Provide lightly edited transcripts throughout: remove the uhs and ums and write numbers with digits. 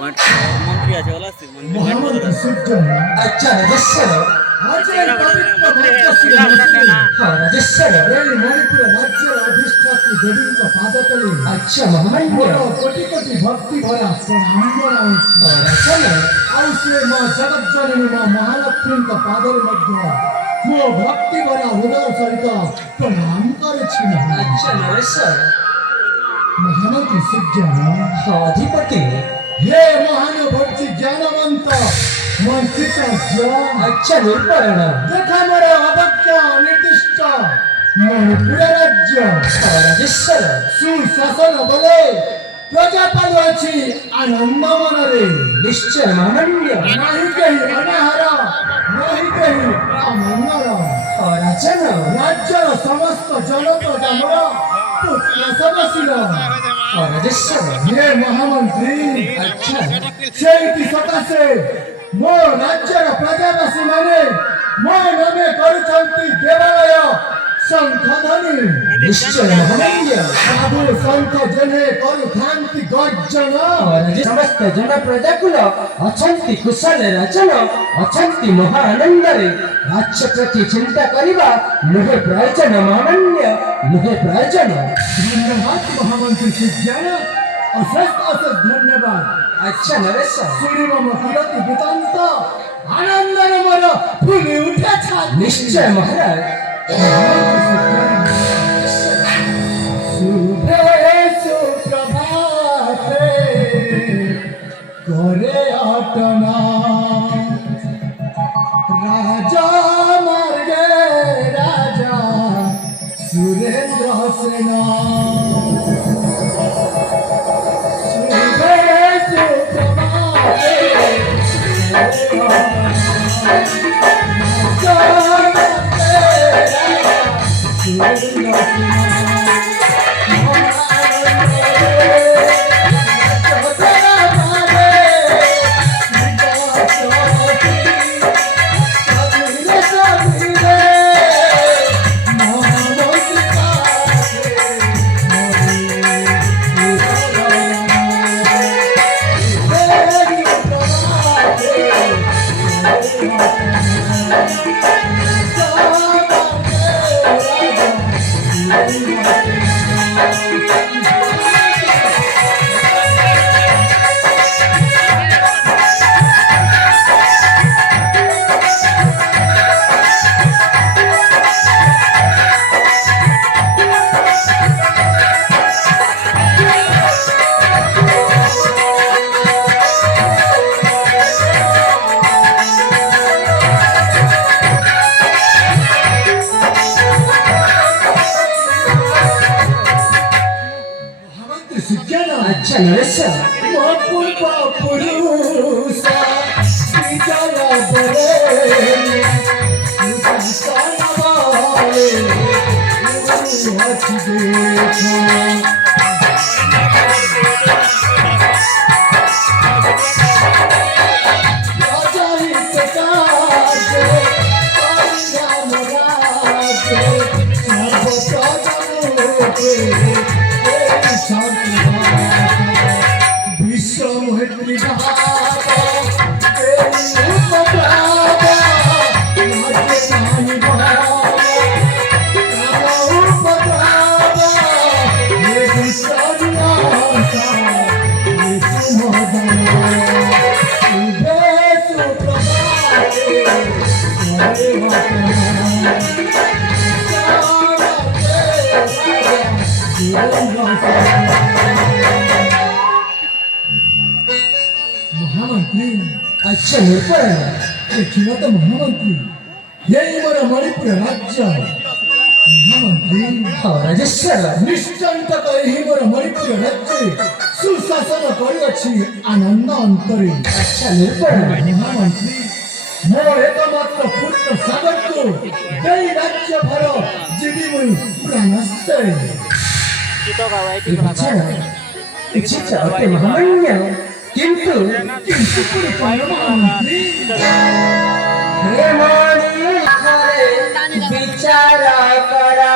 মন্ত্রী আছে বলা মোহাম্মদ সুজন আচ্ছা রাজেশ্বর আজের পবিত্র ভক্তশীল মুসলিম রাজেশ্বর এই মণিপুর রাজ্যের অধিষ্ঠাত্রী দেবীଙ୍କ পাদতলে আচ্ছা মহামান্য ମୋର କୋଟି କୋଟି ଭକ୍ତି ଭରା ପ୍ରଣାମ ଜଣାଉଛି ରାଜନ ଆଉ ସେ ମୋ ଜଗଜ୍ଜନନୀ ମୋ ମହାଲକ୍ଷ୍ମୀଙ୍କ ପାଦରେ ମଧ୍ୟ ମୋ ଭକ୍ତି ଭରା ହୃଦୟ ସହିତ ପ୍ରଣାମ କରୁଛି ଆଚ୍ଛା ନରେଶ୍ୱର ମହାମନ୍ତ୍ରୀ ସୂର୍ଯ୍ୟ ଅଧିପତି हे महानुभूति ज्ञानवंत मंत्रिचार्य अच्छा निर्परण देखा मेरे अवज्ञा अनिर्दिष्ट मणिपुर राज्य राजेश्वर सुशासन बोले प्रजापाल अच्छी आनंद मनरे निश्चय महामान्य नहीं कहीं अनाहार नहीं कहीं अमंगल राजन राज्य समस्त जनप्रजा पुत्र समशील राजेश्वर हे महामंत्री अच्छा ସେଇଠି ସକାଶେ ମୋ ରାଜ୍ୟର ପ୍ରଜାବାସୀ ମାନେ ମୋ ନାମେ କରୁଛନ୍ତି ଦେବାଳୟ ଶଙ୍ଖଧ୍ୱନି ନିଶ୍ଚୟ ମହାମାନ୍ୟ ସାଧୁ ସନ୍ଥ ଜନେ କରୁଥାନ୍ତି ଗର୍ଜନ ସମସ୍ତ ଜନ ପ୍ରଜାକୁଳ ଅଛନ୍ତି କୁଶଳ ରାଜନ ଅଛନ୍ତି ମହା ଆନନ୍ଦରେ ରାଜ୍ୟ ପ୍ରତି ଚିନ୍ତା କରିବା ନୁହେଁ ପ୍ରୟୋଜନ ମହାମାନ୍ୟ ନୁହେଁ ପ୍ରୟୋଜନ ଧନ୍ୟବାଦ ମହାମନ୍ତ୍ରୀ ସୁଜ୍ଞାନ ଅଶେଷ ଅଶେଷ ଧନ୍ୟବାଦ ଆଚ୍ଛା ନରେଶ୍ୱର ଶୁଣିବ ମୋ କିରତି ବୃତ୍ତାନ୍ତ ଆନନ୍ଦରେ ମୋର ଫୁଲି ଉଠେ ଛାତି ନିଶ୍ଚୟ ମହାରାଜ শুভে সুপ্রভাতে করে অটনা রাজা মার্গে রাজা সুরেন্দ্র সেনা শুভে সুপ্রভাতে আচ্ছা নরেশ্বর মহাপূর্বা পুরুষা বিজয় বলে সুসংসারবালে হাসি দেখা महामंत्री अच्छा निर्पण देखिए तो महामंत्री यही मोर मणिपुर राज्य महामंत्री ରାଜେଶ୍ୱର निश्चंत करी मोर मणिपुर राज्य सुशासन करी आनंद अंतरे ଆଚ୍ଛା ନିର୍ପଣ महामंत्री मो एकमात्र पुत्र सागर को जय राज्य भर जीवी मुई प्राणस्ते इच्छित अति महामान्य किंतु पुरी महामंत्री हे मणि विचार करा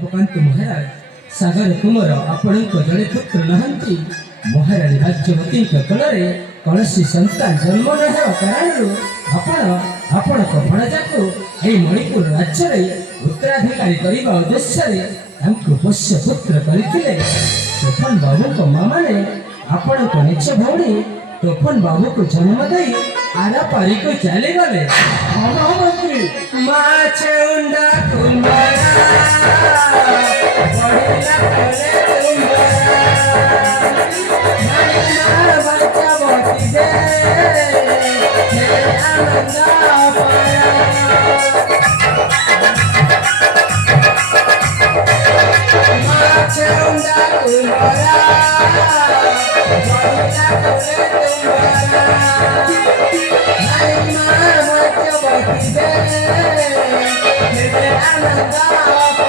ପକାନ୍ତୁ ମହାରାଜ। ସାଗର କୁମାର ଆପଣଙ୍କ ଜଣେ ପୁତ୍ର ନାହାନ୍ତି। ମହାରାଣୀ ଭାଗ୍ୟବତୀଙ୍କ କୋଳରେ କୌଣସି ସନ୍ତାନ ଜନ୍ମ ନ ହେବା କାରଣରୁ ଆପଣଙ୍କ ଭଣଜାକୁ ଏହି ମଣିପୁର ରାଜ୍ୟରେ ଉତ୍ତରାଧିକାରୀ କରିବା ଉଦ୍ଦେଶ୍ୟରେ ତାଙ୍କୁ ପୋଷ୍ୟ ପୁତ୍ର କରିଥିଲେ। ତୋଫାନ ବାବୁଙ୍କ ମାମାନେ ଆପଣଙ୍କ ନିଜ ଭଉଣୀ ତୋଫାନ ବାବୁକୁ ଜନ୍ମ ଦେଇ ଆରପାରିକୁ ଚାଲିଗଲେ। ମହାମନ୍ତ୍ରୀ ମାଛ ଉଣ୍ଡା କୁମ୍ଭରା ବଢିଲା କଲେ କୁମ୍ଭରା ମାଣିମା ଭାଗ୍ୟବତୀ ଦେ ହେ ଆନନ୍ଦ ପାୟା। ମାଛ ଉଣ୍ଡା କୁମ୍ଭରା ବଢିଲା କଲେ କୁମ୍ଭରା ମାଣିମା ଭାଗ୍ୟବତୀ ଦେ ହେ ଆନନ୍ଦ ପାୟା।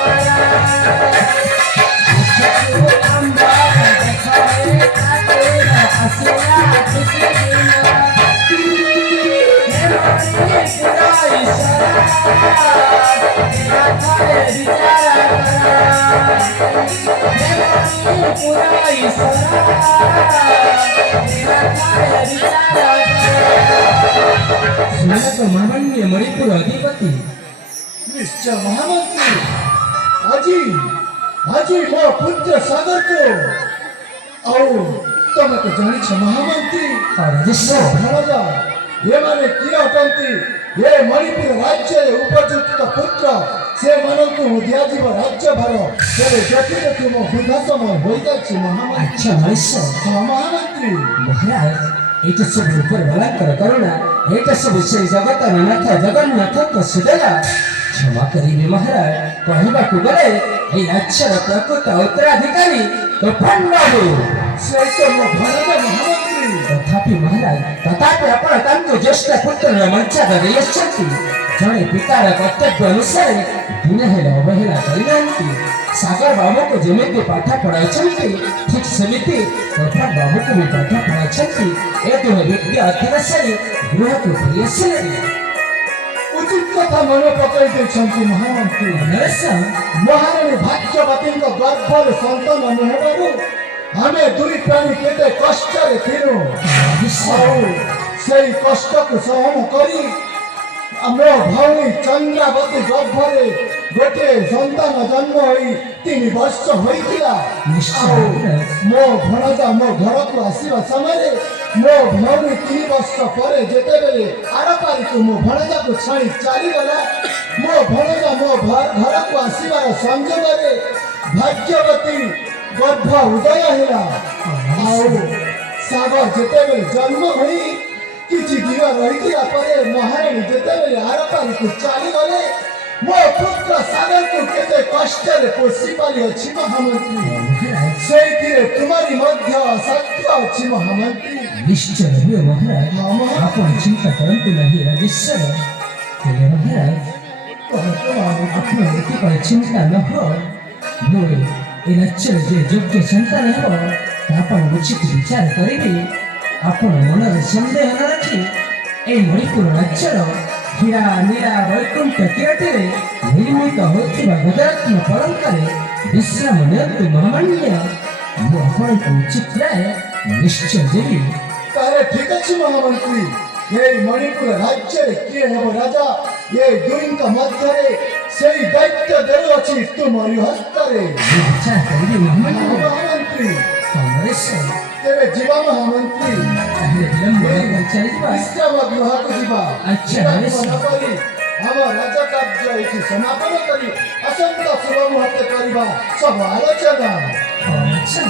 ଆମ୍ବା ଦେଖରେ ଠାକୁର ଆସିଲା ଖୁସି ଦିନ ହେ ମଣିପୁର ଈଶ୍ୱର ରାଧାରେ ବିଚାର କର ହେ ମଣିପୁର ଈଶ୍ୱର ରାଧାରେ ବିଚାର କର। ସୁନାକ ମହାମାନ୍ୟ ମଣିପୁର ଅଧିପତି ନିଶ୍ଚୟ ମହାମନ୍ତ୍ରୀ ଆଜି ମୋ ପୁତ୍ର ସାଗରକୁ ଆଉ ତମେ ତ ଜାଣିଛ ମହାମନ୍ତ୍ରୀ ରାଜେଶ୍ୱର ଭଣଜା ଏମାନେ କିଏ ଅଟନ୍ତି? ଏ ମଣିପୁର ରାଜ୍ୟରେ ଉପଯୁକ୍ତ ପୁତ୍ର ସେମାନଙ୍କୁ ଦିଆଯିବ ରାଜ୍ୟଭାର। ତେବେ ଦେଖି ଦେଖି ମୋ ବୃଦ୍ଧା ସମୟ ହୋଇଯାଇଛି ମହାମନ୍ତ୍ରୀ। ଆଚ୍ଛା ମଣିଷ ହଁ ମହାମନ୍ତ୍ରୀ ମହାରାଜ ଏଇଟା ସବୁ ଉପରବାଲାଙ୍କର କରୁଣା। ଏଇଟା ସବୁ ସେଇ ଜଗତର ନାଥ ଜଗନ୍ନାଥଙ୍କ ସୁଦୟା। କ୍ଷମା କରିବେ ମହାରାଜ। କହିବାକୁ ଗଲେ এই রাজ্যের প্রকৃত উত্তরাধিকারী তোফান বাবু। সেই তো ମୋ ଭଣଜା ମହାମନ୍ତ୍ରୀ। ତଥାପି ମହାରାଜ ଆପଣ ତାଙ୍କୁ ଜ୍ୟେଷ୍ଠ ପୁତ୍ରର ମର୍ଯ୍ୟାଦା ଦେଇ ଆସିଛନ୍ତି। ଜଣେ ପିତାର କର୍ତ୍ତବ୍ୟ ଅନୁସାରେ ଦିନେ ହେଲେ ଅବହେଳା କରିନାହାନ୍ତି। ସାଗର ବାବୁକୁ ଯେମିତି ପାଠ ପଢ଼ାଉଛନ୍ତି ଠିକ୍ ସେମିତି ତୋଫାନ ବାବୁକୁ ବି ପାଠ ପଢ଼ାଉଛନ୍ତି। ଏ ଦୁହେଁ ବ୍ୟକ୍ତି ଅଧ୍ୟୟନ ସାରି ଗୃହକୁ ଫେରି ଆସିଲେଣି। ଉଚିତ କଥା ମନେ ପକାଇ ଦେଇଛନ୍ତି ମହାମନ୍ତ୍ରୀ। ମହାରାଣୀ ଭାଗ୍ୟବତୀଙ୍କ ଗର୍ଭରେ ସନ୍ତାନ ନ ହେବାରୁ ଆମେ ଦୁଇ ପ୍ରାଣୀ କେତେ କଷ୍ଟରେ ଥିଲୁ। ଆଉ ସେଇ କଷ୍ଟକୁ ସହନ କରି ଆମ ଭଉଣୀ ଚନ୍ଦ୍ରାବତୀ ଗର୍ଭରେ ଗୋଟିଏ ସନ୍ତାନ ଜନ୍ମ ହୋଇ 3 ବର୍ଷ ହୋଇଥିଲା। ଆଉ ମୋ ଭଣଜା ମୋ ଘରକୁ ଆସିବା ସମୟରେ ମୋ ଭଉଣୀ 3 ବର୍ଷ ପରେ ଯେତେବେଳେ ଆରପାରିକୁ ମୋ ଭଣଜାକୁ ଛାଡ଼ି ଚାଲିଗଲା, ମୋ ଭଣଜା ମୋ ଘରକୁ ଆସିବାର ସଂଯୋଗରେ ଭାଗ୍ୟବତୀ ଗର୍ଭ ଉଦୟ ହେଲା। ଆଉ ସାଗର ଯେତେବେଳେ ଜନ୍ମ ହୋଇ କିଛି ଦିନ ରହିଥିଲା ପରେ ମହାରାଣୀ ଯେତେବେଳେ ଆରପାରିକୁ ଚାଲିଗଲେ, ମୋ ପୁତ୍ର ସାଗରକୁ କେତେ କଷ୍ଟରେ ପୋଷି ପାରିଅଛି ମହାମନ୍ତ୍ରୀ। ସେଇଥିରେ ତୁମରି ମଧ୍ୟ ସତ୍ୟ ଅଛି ମହାମନ୍ତ୍ରୀ। ନିଶ୍ଚୟ ହୁଏ ମହାରାଜ। ଆପଣ ଚିନ୍ତା କରନ୍ତୁ ନାହିଁ ରାଜେଶ୍ୱର। ହେଲେ ମହାରାଜ ଆପଣ ଏଥିପାଇଁ ଚିନ୍ତା ନ ହୁଅ। ମୁଁ ଏ ରାଜ୍ୟର ଯେ ଯୋଗ୍ୟ ସନ୍ତାନ ହେବ ତା ପାଇଁ ଉଚିତ ବିଚାର କରିବି। ଆପଣ ମନରେ ସନ୍ଦେହ ନ ରଖି এই ମଣିପୁର ରାଜ୍ୟର ହୀରା ନୀଳା ବୈକୁଣ୍ଠ ତୀରଟିରେ ନିର୍ମିତ ହୋଇଥିବା ଗଜରତ୍ନ ପଲଙ୍କରେ ବିଶ୍ରାମ ନିଅନ୍ତୁ ମହାମାନ୍ୟ। ମୁଁ ଆପଣଙ୍କୁ ଉଚିତ ରାୟ ନିଶ୍ଚୟ ଦେବି। ତାହେଲେ ଠିକ ଅଛି ମହାମନ୍ତ୍ରୀ। এই ମଣିପୁର ରାଜ୍ୟରେ କିଏ ହେବ ରାଜା, ଏ ଦୁଇଙ୍କ ମଧ୍ୟରେ ସେଇ ଦାୟିତ୍ୱ ଦେଉଅଛି ତୁମରି ହସ୍ତରେ। ବିଚାର କରିବି ମହାମନ୍ତ୍ରୀ ତେବେ ଯିବା ମହାମନ୍ତ୍ରୀ। ତାହେଲେ ବିଳମ୍ବ ଚାଲିଯିବା। ବିଶ୍ରାମ ଗୃହକୁ ଯିବା। ଆଚ୍ଛା, କରି ଆମ ରାଜ କାର୍ଯ୍ୟ ଏଠି ସମାପନ କରି ଆସନ୍ତା ଶୁଭ ମୁହୂର୍ତ୍ତ କରିବା ସବୁ ଆଲୋଚନା। ଆଚ୍ଛା